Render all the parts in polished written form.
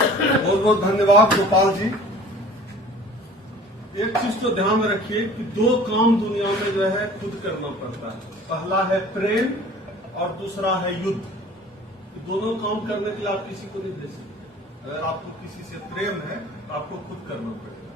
बहुत बहुत धन्यवाद गोपाल जी। एक चीज तो ध्यान में रखिए कि दो काम दुनिया में जो है खुद करना पड़ता है। पहला है प्रेम और दूसरा है युद्ध। दोनों काम करने के लिए आप किसी को नहीं दे सकते। अगर आपको किसी से प्रेम है तो आपको खुद करना पड़ेगा,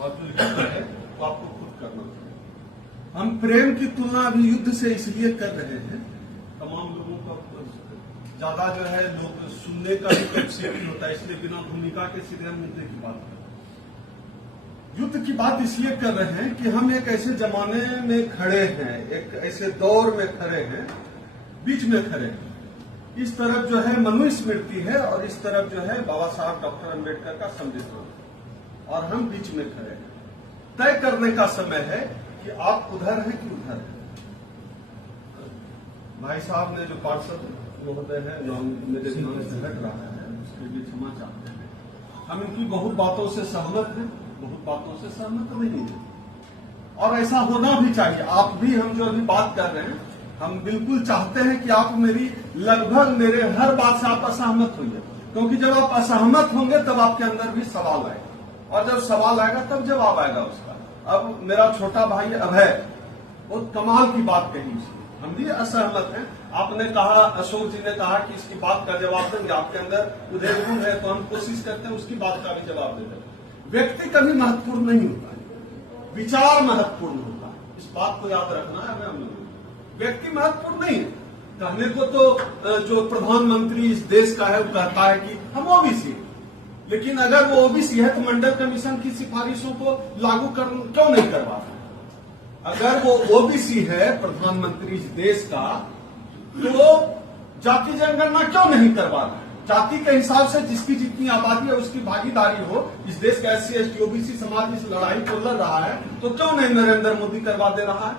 और जो युद्ध है वो आपको खुद करना पड़ेगा। हम प्रेम की तुलना अभी युद्ध से इसलिए कर रहे हैं, तमाम लोगों का ज्यादा जो है लोग सुनने का भी कैपेसिटी होता है, इसलिए बिना भूमिका के सीधे हम मुद्दे की बात कर रहे हैं। युद्ध की बात इसलिए कर रहे हैं कि हम एक ऐसे जमाने में खड़े हैं, एक ऐसे दौर में खड़े हैं, बीच में खड़े हैं। इस तरफ जो है मनुस्मृति है और इस तरफ जो है बाबा साहब डॉक्टर अम्बेडकर का संविधान, और हम बीच में खड़े हैं। तय करने का समय है कि आप उधर हैं कि उधर हैं। भाई साहब ने जो पार्षद महोदय है मेरे ध्यान से हट रहा है, उसके लिए क्षमा चाहते हैं। हम इनकी बहुत बातों से सहमत हैं, बहुत बातों से सहमत नहीं है, और ऐसा होना भी चाहिए। आप भी, हम जो अभी बात कर रहे हैं, हम बिल्कुल चाहते हैं कि आप लगभग मेरे हर बात से आप असहमत होइए, क्योंकि जब आप असहमत होंगे तब आपके अंदर भी सवाल आएगा, और जब सवाल आएगा तब जवाब आएगा उसका। अब मेरा छोटा भाई अभय बहुत कमाल की बात कही उसने, हम भी असहमत हैं। आपने कहा, अशोक जी ने कहा कि इसकी बात का जवाब देंगे, आपके अंदर उदय गुण है, तो हम कोशिश करते हैं उसकी बात का भी जवाब दे दें। व्यक्ति कभी महत्वपूर्ण नहीं होता है, विचार महत्वपूर्ण होता है। इस बात को याद रखना है हमें। हम लोग व्यक्ति महत्वपूर्ण नहीं है। कहने को तो जो प्रधानमंत्री इस देश का है वो कहता है कि हम ओबीसी, लेकिन अगर वो ओबीसी है तो मंडल कमीशन की सिफारिशों को लागू क्यों नहीं करवा रहा? अगर वो ओबीसी है प्रधानमंत्री इस देश का, तो जाति जनगणना क्यों नहीं करवा रहा है? जाति के हिसाब से जिसकी जितनी आबादी है उसकी भागीदारी हो, इस देश का SC ST OBC समाज इस लड़ाई को लड़ रहा है, तो क्यों नहीं नरेंद्र मोदी करवा दे रहा है?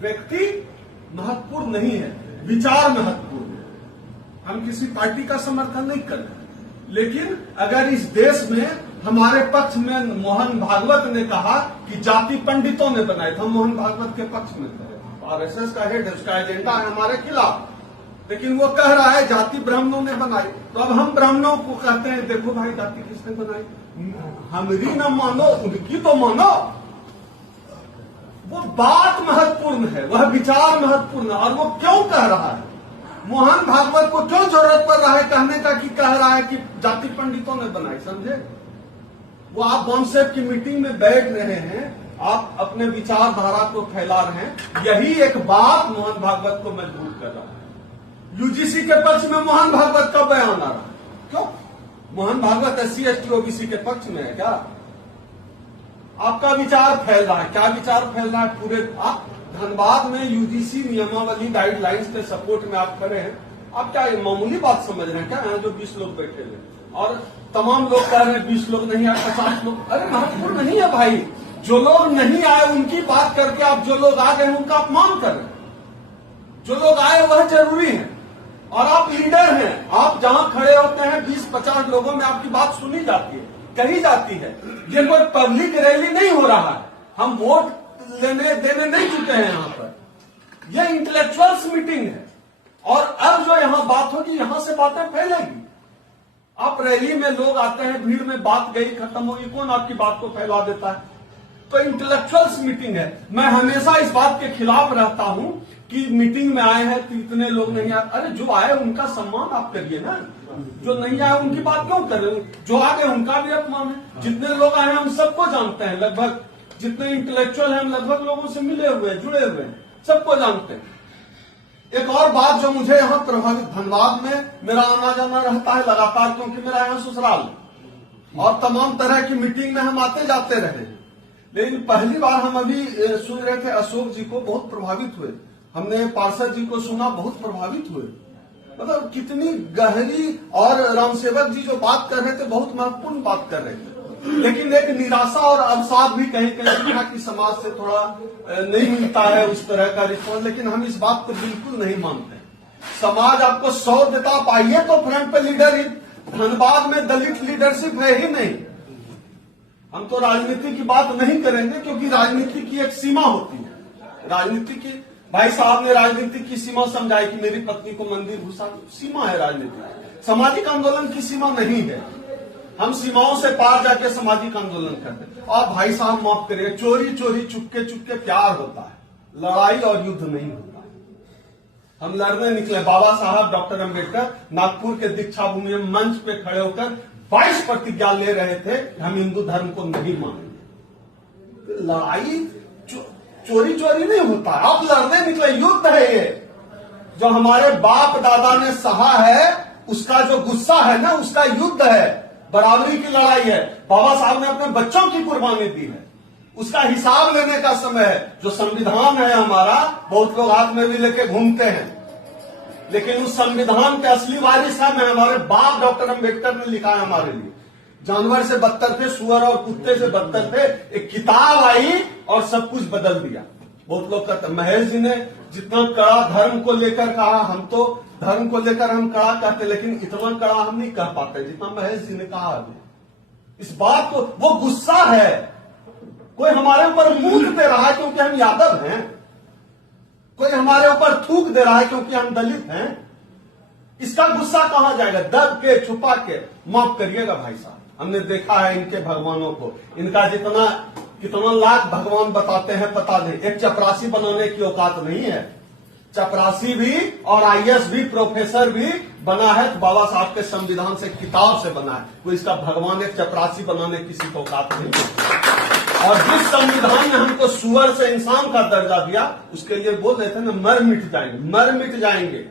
व्यक्ति महत्वपूर्ण नहीं है, विचार महत्वपूर्ण है। हम किसी पार्टी का समर्थन नहीं कर रहे, लेकिन अगर इस देश में हमारे पक्ष में मोहन भागवत ने कहा कि जाति पंडितों ने बनाए, तो हम मोहन भागवत के पक्ष में थे। RSS का हेड है, उसका एजेंडा है हमारे खिलाफ, लेकिन वो कह रहा है जाति ब्राह्मणों ने बनाई। तो अब हम ब्राह्मणों को कहते हैं देखो भाई जाति किसने बनाई, हमारी न मानो उनकी तो मानो। वो बात महत्वपूर्ण है, वह विचार महत्वपूर्ण है, और वो क्यों कह रहा है? मोहन भागवत को क्यों जरूरत पड़ रहा है कहने का कि कह रहा है कि जाति पंडितों ने बनाई? समझे? वो आप बॉन्सेप की मीटिंग में बैठ रहे हैं, आप अपने विचारधारा को फैला रहे हैं, यही एक बात मोहन भागवत को मजबूर कर रहा है। UGC के पक्ष में मोहन भागवत का बयान आ रहा है, क्यों? Mohan Bhagwat SC ST OBC के पक्ष में है क्या? आपका विचार फैल रहा है, क्या विचार फैल रहा है? पूरे आप धनबाद में UGC नियमावली गाइडलाइंस के सपोर्ट में आप खड़े हैं। आप क्या ये मामूली बात समझ रहे हैं क्या? यहाँ जो 20 लोग बैठे हैं और तमाम लोग कह रहे हैं 20 लोग नहीं आए, 50 लोग, अरे महत्वपूर्ण नहीं है भाई। जो लोग नहीं आए उनकी बात करके आप जो लोग आ गए उनका अपमान कर रहे हैं। जो लोग आए वह जरूरी है, और आप लीडर हैं। आप जहां खड़े होते हैं 20-50 लोगों में आपकी बात सुनी जाती है, कही जाती है। ये कोई पब्लिक रैली नहीं हो रहा है, हम वोट लेने देने नहीं जुटे हैं यहाँ पर। यह इंटेलेक्चुअल्स मीटिंग है, और अब जो यहाँ बात होगी यहां से बातें फैलेगी। आप रैली में लोग आते हैं, भीड़ में बात गई खत्म होगी, कौन आपकी बात को फैला देता है? तो इंटेलेक्चुअल्स मीटिंग है। मैं हमेशा इस बात के खिलाफ रहता हूं कि मीटिंग में आए हैं तो इतने लोग नहीं आए। अरे जो आए उनका सम्मान आप करिए ना, जो नहीं आए उनकी बात क्यों कर रहे हो? जो आ गए उनका भी अपमान है। जितने लोग आए हैं हम सबको जानते हैं, लगभग जितने इंटेलेक्चुअल हैं हम लगभग लोगों से मिले हुए हैं, जुड़े हुए हैं, सबको जानते हैं। एक और बात जो मुझे यहाँ प्रभावित, धनबाद में मेरा आना जाना रहता है लगातार, क्योंकि मेरा यहाँ ससुराल, और तमाम तरह की मीटिंग में हम आते जाते रहे। लेकिन पहली बार हम अभी सुन रहे थे अशोक जी को, बहुत प्रभावित हुए। हमने पार्षद जी को सुना, बहुत प्रभावित हुए। मतलब कितनी गहरी, और रामसेवक जी जो बात कर रहे थे बहुत महत्वपूर्ण बात कर रहे थे, लेकिन एक निराशा और अवसाद भी कहीं कहीं कि समाज से थोड़ा नहीं मिलता है उस तरह का रिस्पॉन्स। लेकिन हम इस बात को बिल्कुल नहीं मानते। समाज आपको 100 देता, आप आइए तो फ्रंट पे लीडर। धनबाद में दलित लीडरशिप है ही नहीं। हम तो राजनीति की बात नहीं करेंगे, क्योंकि राजनीति की एक सीमा होती है। राजनीति की, भाई साहब ने राजनीति की सीमा समझाई कि मेरी पत्नी को मंदिर घुसा, सीमा है राजनीति। सामाजिक आंदोलन की सीमा नहीं है। हम सीमाओं से पार जाके सामाजिक आंदोलन करते हैं। और भाई साहब माफ करिए, चोरी चोरी चुपके चुपके प्यार होता है, लड़ाई और युद्ध नहीं होता है। हम लड़ने निकले। बाबा साहब डॉक्टर अंबेडकर नागपुर के दीक्षा भूमि में मंच पे खड़े होकर 22 प्रतिज्ञा ले रहे थे, हम हिंदू धर्म को नहीं मानेंगे। लड़ाई चोरी चोरी नहीं होता, आप लड़ने निकले, युद्ध है ये। जो हमारे बाप दादा ने सहा है, उसका जो गुस्सा है ना, उसका युद्ध है, बराबरी की लड़ाई है। बाबा साहब ने अपने बच्चों की कुर्बानी दी है, उसका हिसाब लेने का समय है। जो संविधान है हमारा, बहुत लोग हाथ में भी लेके घूमते हैं, लेकिन उस संविधान के असली वारिस है हमारे बाप डॉक्टर अंबेडकर ने लिखा है हमारे लिए। जानवर से बदतर थे, सुअर और कुत्ते से बदतर थे, एक किताब आई और सब कुछ बदल दिया। बहुत लोग कहते हैं महेश जी ने जितना कड़ा धर्म को लेकर कहा, हम तो धर्म को लेकर हम कड़ा कहते, लेकिन इतना कड़ा हम नहीं कह पाते जितना महेश जी ने कहा अभी। इस बात को, वो गुस्सा है, कोई हमारे ऊपर मूर्ख दे रहा है क्योंकि हम यादव हैं, कोई हमारे ऊपर थूक दे रहा है क्योंकि हम दलित हैं। इसका गुस्सा कहां जाएगा? दब के, छुपा के। माफ करिएगा भाई साहब, हमने देखा है इनके भगवानों को, इनका कितना लाख भगवान बताते हैं पता नहीं, एक चपरासी बनाने की औकात नहीं है। चपरासी भी और आईएएस भी, प्रोफेसर भी बना है तो बाबा साहब के संविधान से, किताब से बना है। कोई इसका भगवान एक चपरासी बनाने किसी को औकात नहीं है। और जिस संविधान ने हमको सुअर से इंसान का दर्जा दिया, उसके लिए बोल रहे थे ना, मर मिट जाएंगे, मर मिट जाएंगे।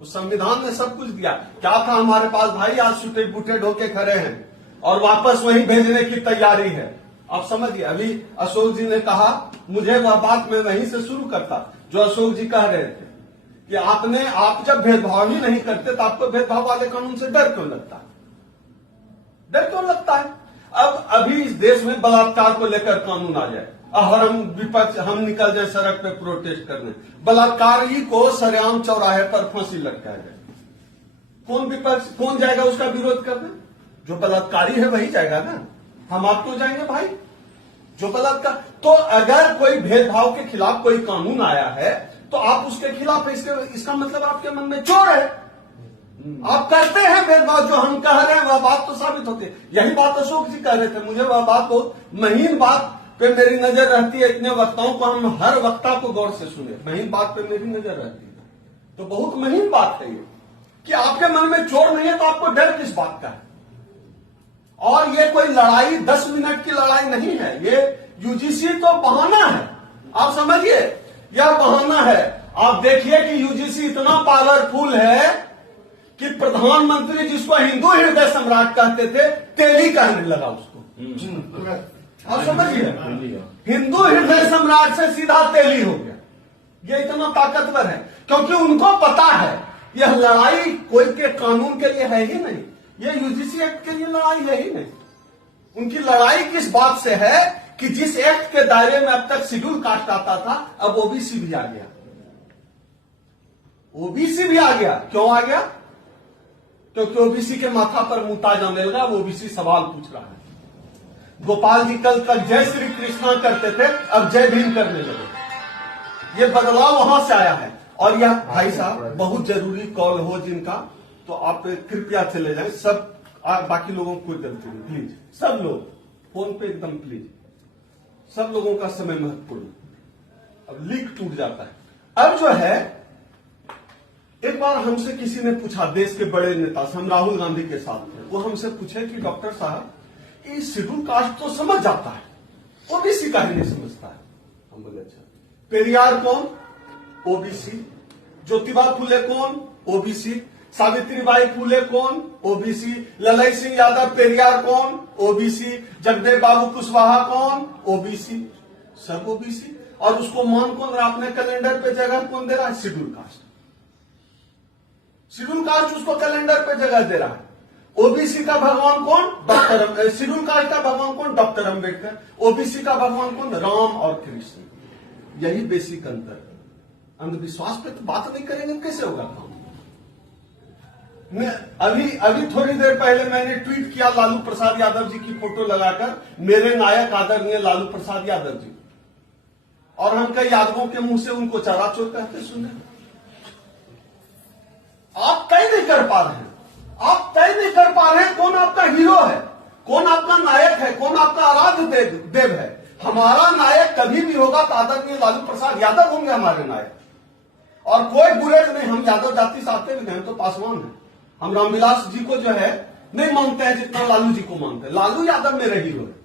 उस संविधान ने सब कुछ दिया। क्या था हमारे पास भाई? आज छुटे बूटे ढोके खड़े हैं और वापस वहीं भेजने की तैयारी है। आप समझिए, अभी अशोक जी ने कहा, मुझे वह बात मैं वहीं से शुरू करता जो अशोक जी कह रहे थे कि आप जब भेदभाव ही नहीं करते तो आपको भेदभाव वाले कानून से डर क्यों लगता है? डर क्यों लगता है? अब अभी इस देश में बलात्कार को लेकर कानून आ जाए और हम विपक्ष, हम निकल जाए सड़क पे प्रोटेस्ट करने, बलात्कारी को सरेआम चौराहे पर फांसी लटकाया जाए, कौन विपक्ष, कौन जाएगा उसका विरोध करने? जो बलात्कारी है वही जाएगा ना, हम आप क्यों जाएंगे भाई? जो बलात्कार, तो अगर कोई भेदभाव के खिलाफ कोई कानून आया है तो आप उसके खिलाफ, इसका मतलब आपके मन में चोर है, आप करते हैं भेदभाव। जो हम कह रहे हैं वह बात तो साबित होती है। यही बात अशोक जी कह रहे थे, मुझे वह बात बहुत महीन बात पे मेरी नजर रहती है। इतने वक्ताओं को, हम हर वक्ता को गौर से सुने, महीन बात पे मेरी नजर रहती है। तो बहुत महीन बात है ये कि आपके मन में चोर नहीं है तो आपको डर किस बात का है? और ये कोई लड़ाई 10 मिनट की लड़ाई नहीं है, ये यूजीसी तो बहाना है, आप समझिए, यह बहाना है। आप देखिए कि यूजीसी इतना पावरफुल है कि प्रधानमंत्री जिसको हिंदू हृदय सम्राट कहते थे, तेली कहने लगा उसको। आप समझिए, हिंदू हृदय सम्राट से सीधा तेली हो गया। ये इतना ताकतवर है क्योंकि उनको पता है यह लड़ाई कोई के कानून के लिए है ही नहीं, ये यूजीसी एक्ट के लिए लड़ाई है ही नहीं। उनकी लड़ाई किस बात से है कि जिस एक्ट के दायरे में अब तक शेड्यूल कास्ट आता था, अब ओबीसी भी आ गया। ओबीसी भी आ गया। क्यों आ गया? क्योंकि ओबीसी के माथा पर मुता जाने लगा, वो ओबीसी सवाल पूछ रहा है। गोपाल जी कल तक जय श्री कृष्णा करते थे, अब जय भीम करने लगे। ये बदलाव वहां से आया है। और यह भाई साहब बहुत जरूरी कॉल हो जिनका, तो आप कृपया चले जाएं। सब बाकी लोगों को कोई गलती नहीं, प्लीज सब लोग फोन पे एकदम प्लीज, सब लोगों का समय महत्वपूर्ण। अब लीक टूट जाता है। अब जो है, एक बार हमसे किसी ने पूछा, देश के बड़े नेता से, हम राहुल गांधी के साथ थे, वो हमसे पूछे कि डॉक्टर साहब ये शेड्यूल कास्ट तो समझ जाता है, ओबीसी का ही नहीं समझता है। हम बोले अच्छा, पेरियार कौन? ओबीसी। ज्योतिबा फुले कौन? ओबीसी। सावित्रीबाई फुले कौन? ओबीसी। ललई सिंह यादव पेरियार कौन? ओबीसी। जगदेव बाबू कुशवाहा कौन? ओबीसी। सब ओबीसी। और उसको मान कौन रहा? अपने कैलेंडर पे जगह कौन दे रहा है? Schedule caste. शेड्यूल कास्ट उसको कैलेंडर पे जगह दे रहा है। ओबीसी का भगवान कौन? डॉक्टर। शेड्यूल कास्ट का भगवान कौन? डॉक्टर अंबेडकर। ओबीसी का भगवान कौन? राम और कृष्ण। यही बेसिक अंतर है। अंधविश्वास पे तो बात नहीं करेंगे, कैसे होगा काम? अभी थोड़ी देर पहले मैंने ट्वीट किया लालू प्रसाद यादव जी की फोटो लगाकर, मेरे नायक आदरणीय लालू प्रसाद यादव जी, और हम कई यादवों के मुंह से उनको चराचोर कहते सुने। आप तय नहीं कर पा रहे हैं। आप तय नहीं कर पा रहे हैं कौन आपका हीरो है, कौन आपका नायक है, कौन आपका आराध्य देव है। हमारा नायक कभी भी होगा तो आदरणीय लालू प्रसाद यादव होंगे हमारे नायक, और कोई गुरेज नहीं। हम यादव जाति से आते भी हैं तो पासवान है। हम रामविलास जी को जो है नहीं मानते हैं जितना लालू जी को मानते हैं। लालू यादव मेरे हीरो है।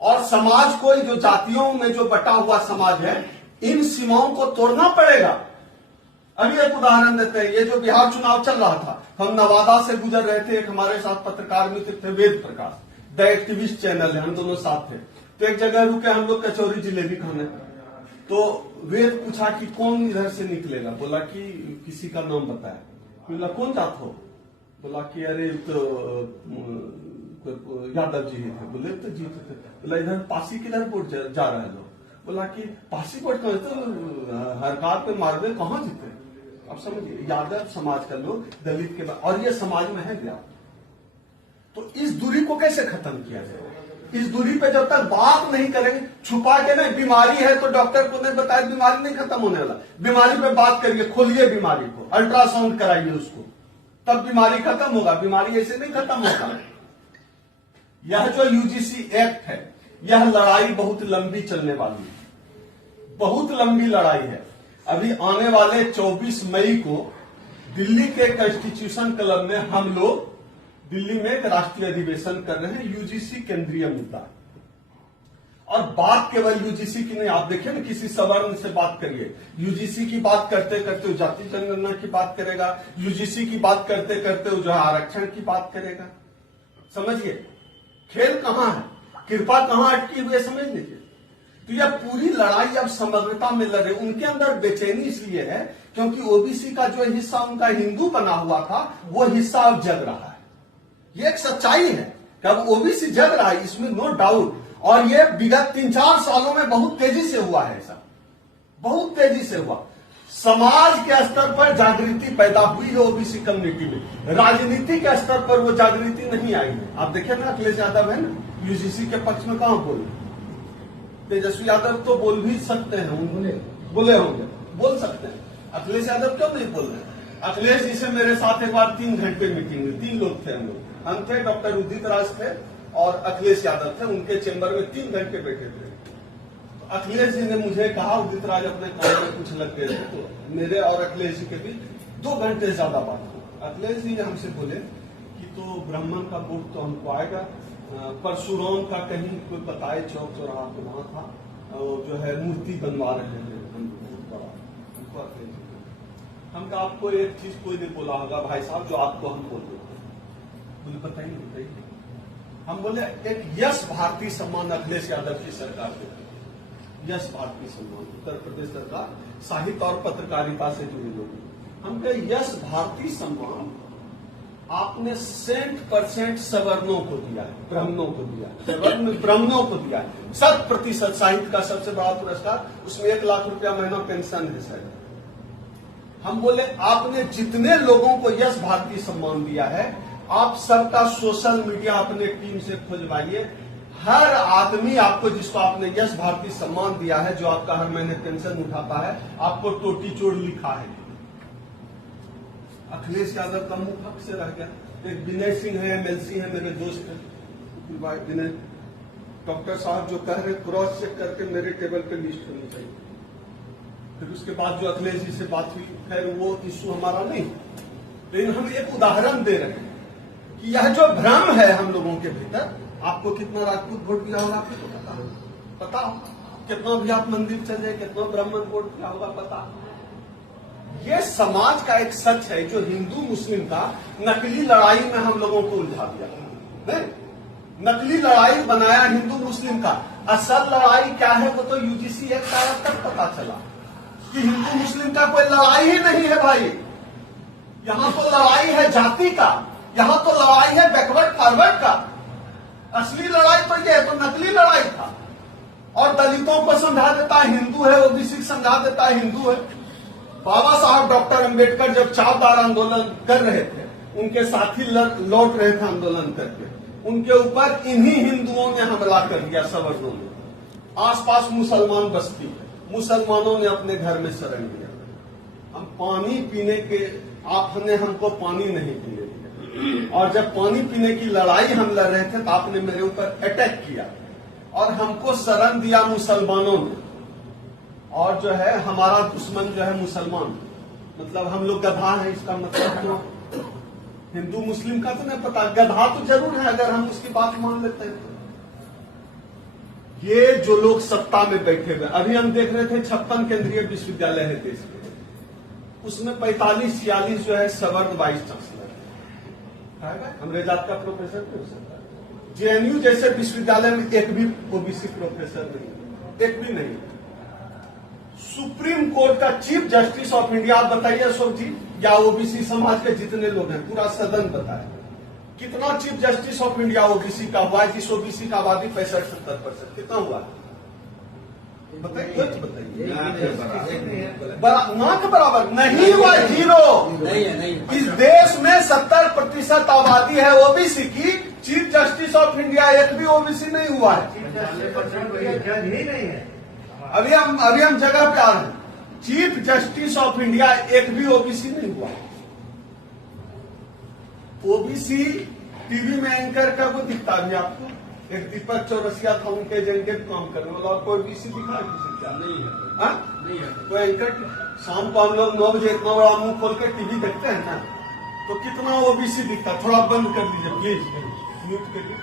और समाज को, जो जातियों में जो बटा हुआ समाज है, इन सीमाओं को तोड़ना पड़ेगा। अभी एक उदाहरण देते हैं, ये जो बिहार चुनाव चल रहा था, हम नवादा से गुजर रहे थे, एक हमारे साथ पत्रकार मित्र थे Ved Prakash, the activist channel है, हम दोनों साथ थे। तो एक जगह रुके हम लोग कचौरी जिलेबी खाने, तो वेद पूछा कि कौन इधर से निकलेगा, बोला कि किसी का नाम बताया। बोला कौन जात हो, बोला कि अरे तो यादव जी थे। बोले तो जीत थे। बोला इधर पासी किधर वोट जा रहे हैं लोग, बोला कि पासी वोट कहा तो हरकार पे मारवे कहां जीते। अब समझिए, यादव समाज का लोग दलित के बाद, और ये समाज में है क्या। तो इस दूरी को कैसे खत्म किया जाए। इस दूरी पे जब तक बात नहीं करेंगे, छुपा के नहीं, बीमारी है तो डॉक्टर को नहीं बताया, बीमारी नहीं खत्म होने वाला। बीमारी पे बात करिए, खोलिए बीमारी को, अल्ट्रासाउंड कराइए उसको, तब बीमारी खत्म होगा। बीमारी ऐसे नहीं खत्म होगा। यह जो यूजीसी एक्ट है, यह लड़ाई बहुत लंबी चलने वाली है, बहुत लंबी लड़ाई है। अभी आने वाले 24 मई को दिल्ली के कॉन्स्टिट्यूशन क्लब में हम लोग दिल्ली में एक राष्ट्रीय अधिवेशन कर रहे हैं। यूजीसी केंद्रीय मुद्दा, और बात केवल यूजीसी की नहीं। आप देखिए ना, किसी सवर्ण से बात करिए, यूजीसी की बात करते करते वो जाति जनगणना की बात करेगा, यूजीसी की बात करते करते वो जो है आरक्षण की बात करेगा। समझिए खेल कहां है, कृपा कहां अटकी हुई है, समझ लीजिए। तो यह पूरी लड़ाई अब समग्रता में लड़े। उनके अंदर बेचैनी इसलिए है क्योंकि ओबीसी का जो हिस्सा उनका हिंदू बना हुआ था, वो हिस्सा अब जग रहा है। ये एक सच्चाई है कि अब ओबीसी जग रहा है, इसमें नो डाउट। और ये विगत 3-4 सालों में बहुत तेजी से हुआ है, ऐसा बहुत तेजी से हुआ। समाज के स्तर पर जागृति पैदा हुई है ओबीसी कम्युनिटी में, राजनीति के स्तर पर वो जागृति नहीं आई है। आप देखिए ना, अखिलेश यादव है ना यूजीसी के पक्ष में, कहां बोले। तेजस्वी यादव तो बोल भी सकते हैं, उन्होंने बोले होंगे, बोल सकते हैं। अखिलेश यादव क्यों नहीं बोल रहे। अखिलेश जी से मेरे साथ एक बार 3 घंटे मीटिंग हुई, 3 लोग थे हम थे, डॉक्टर उदित राज थे और अखिलेश यादव थे। उनके चेंबर में 3 घंटे बैठे थे। अखिलेश जी ने मुझे कहा, उदित राज अपने काम में कुछ लग गए थे, तो मेरे और अखिलेश जी के बीच 2 घंटे से ज्यादा बात हुई। अखिलेश जी ने हमसे बोले कि तो ब्राह्मण का वोट तो हमको आएगा, परशुराम का कहीं कोई बताए चौक चौराहा पे वहां था, जो है मूर्ति बनवा रहे हैं हम कहा आपको एक चीज कोई नहीं बोला होगा भाई साहब जो आपको हम बोल देते। बोले बताइए बताइए। हम बोले एक यश भारती सम्मान अखिलेश यादव की सरकार देती, यश भारती सम्मान उत्तर प्रदेश सरकार साहित्य और पत्रकारिता से जुड़ी लोग। हम कहे यश भारती सम्मान आपने 100% सवर्णों को दिया है, ब्राह्मणों को दिया है, ब्राह्मणों को दिया है 100%। साहित्य का सबसे बड़ा पुरस्कार, उसमें 1 लाख रुपया महीना पेंशन है सर। हम बोले आपने जितने लोगों को यश भारती सम्मान दिया है, आप सबका सोशल मीडिया अपने टीम से खोजवाइए। हर आदमी आपको, जिसको आपने यश भारती सम्मान दिया है, जो आपका हर महीने पेंशन उठाता है, आपको टोटी चोर लिखा है। अखिलेश यादव का मुंह फक से रह गया। एक विनय सिंह है, एमएलसी है, मेरे दोस्त है विनय, डॉक्टर साहब जो कह रहे क्रॉस चेक करके मेरे टेबल पे लिस्ट होनी चाहिए। फिर उसके बाद जो अखिलेश जी से बात हुई, खैर वो इश्यू हमारा नहीं, लेकिन हम एक उदाहरण दे रहे हैं कि यह जो भ्रम है हम लोगों के भीतर। आपको कितना राजपूत वोट दिया होगा आपको तो पता हो, कितना भी आप मंदिर चले, कितना ब्राह्मण वोट दिया होगा पता। ये समाज का एक सच है जो हिंदू मुस्लिम का नकली लड़ाई में हम लोगों को उलझा दिया। नहीं, नकली लड़ाई बनाया हिंदू मुस्लिम का। असल लड़ाई क्या है वो तो यूजीसी एक्ट आया तक पता चला कि हिंदू मुस्लिम का कोई लड़ाई ही नहीं है भाई। यहां तो लड़ाई है जाति का, यहां तो लड़ाई है बैकवर्ड फॉरवर्ड का। असली लड़ाई तो ये है, तो नकली लड़ाई था। और दलितों को समझा देता है हिंदू है, ओबीसी को समझा देता है हिंदू है। बाबा साहब डॉक्टर अंबेडकर जब चारदार आंदोलन कर रहे थे, उनके साथी लौट रहे थे आंदोलन करके, उनके ऊपर इन्हीं हिंदुओं ने हमला कर दिया, सवर्णों ने। आसपास मुसलमान बस्ती है, मुसलमानों ने अपने घर में शरण लिया। हम पानी पीने के, आपने हमको पानी नहीं पीने दिया। और जब पानी पीने की लड़ाई हम लड़ रहे थे तो आपने मेरे ऊपर अटैक किया और हमको शरण दिया मुसलमानों ने। और जो है हमारा दुश्मन जो है मुसलमान, मतलब हम लोग गधा हैं, इसका मतलब तो हिंदू मुस्लिम का तो नहीं पता, गधा तो जरूर है अगर हम उसकी बात मान लेते हैं। ये जो लोग सत्ता में बैठे हुए, अभी हम देख रहे थे 56 केंद्रीय विश्वविद्यालय है देश में, उसमें 45-46 जो है सवर्ण वाइस चांसलर है, हमरे जात का प्रोफेसर नहीं हो सकता। जेएनयू जैसे विश्वविद्यालय में एक भी ओबीसी प्रोफेसर नहीं, एक भी नहीं। सुप्रीम कोर्ट का चीफ जस्टिस ऑफ इंडिया, आप बताइए अशोक जी, या ओबीसी समाज के जितने लोग हैं, पूरा सदन बताए कितना chief justice of India OBC का हुआ है, जिस ओबीसी का आबादी 65-70% कितना हुआ बताइए, तो बताइए। ना के बराबर नहीं हुआ, जीरो नहीं है। इस देश में 70% आबादी है ओबीसी की, चीफ जस्टिस ऑफ इंडिया एक भी ओबीसी नहीं हुआ है। अभी हम जगह पे आ रहे हैं, चीफ जस्टिस ऑफ इंडिया एक भी ओबीसी नहीं हुआ। ओबीसी टीवी में एंकर का वो दिखता भी आपको, एक दीपक चौरसिया था, उनके एजेंडे काम करने वाला, और कोई ओबीसी दिखा किसी क्या नहीं है, नहीं है कोई एंकर। शाम को हम लोग 9 बजे इतना बड़ा मुंह खोल के टीवी देखते हैं ना, तो कितना ओबीसी दिखता, थोड़ा बंद कर दीजिए प्लीज, म्यूट करिए।